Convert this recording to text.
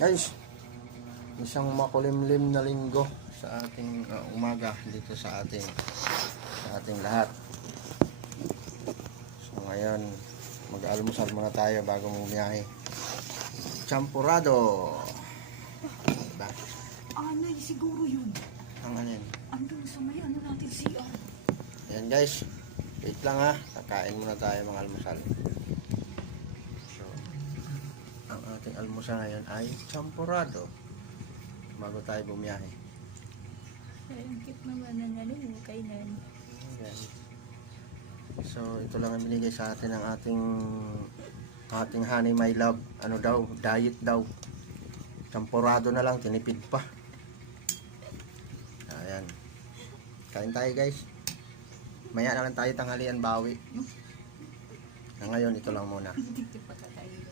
Guys, isang makulimlim na linggo sa ating umaga dito sa ating lahat. So ngayon, mag-almusal muna tayo bago bumiyahe. Champurado. Diba? Anay, siguro yun. Ang ano yun? Andun sa may ano natin CR. Ayan guys, wait lang ha. Kakain muna tayo mga almusal. So, ang ating almusal ngayon ay champurado. Bago tayo bumiyahe. Ang cute naman ng ano, kainan. Ayan. So, ito lang ang binigay sa atin ng ating honey my love. Ano daw, diet daw. Champurado na lang, tinipid pa. Ayan. Kain tayo guys. Maya na lang tayo tanghalian bawi. Ngayon, ito lang muna. Hindi pa